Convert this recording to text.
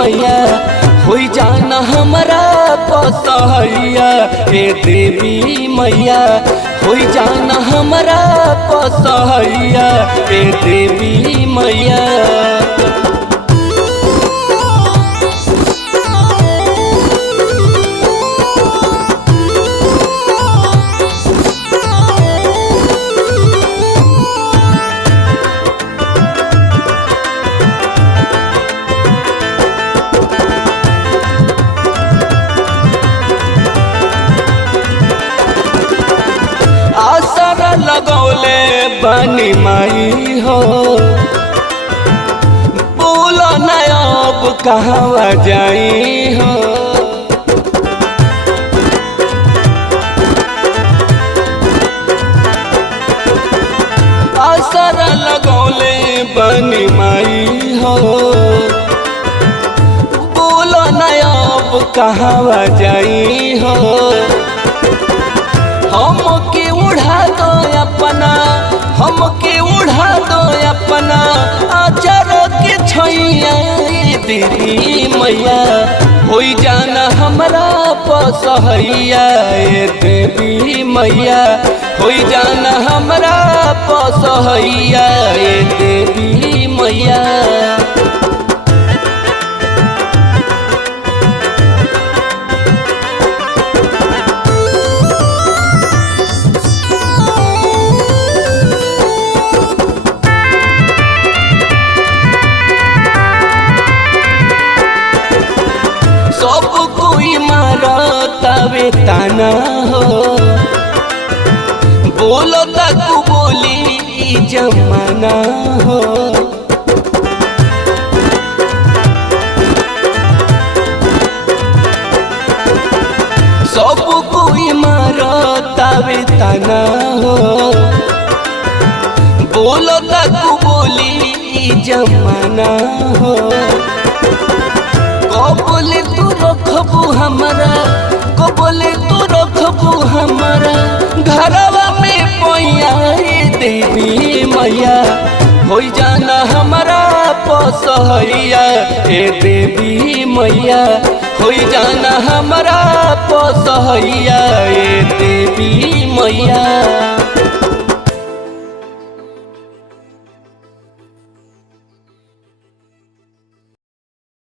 मैया होई जाना हमारा पसहैया। हे देवी मैया होई जाना हमारा पसहैया। हे देवी मैया आसरा लगौले बनी माई हो, बोलो न अब कहवा जाई हो। आसरा लगौले बनी माई हो, बोलो न अब कहवा जाई हो। हमके उड़ा दो अपना, हमके उड़ा दो अपना आचार के छैया। देवी मैया होई जाना हमारा पसहैया। देवी मैया होई जाना हमारा पसहैया। देवी मैया सब कोई मारतावे ताना हो, बोलो तक बोली जमाना हो। सब कोई मारतावे ताना हो, बोलो तक बोली जमाना हो। बोले तू रखबू हमारा, को बोले तू रखबू हमारा घरवा में पैया। देवी मैया होई जाना हमारा पसहैया। हे देवी मैया होई जाना हमारा पसहैया। हे देवी मैया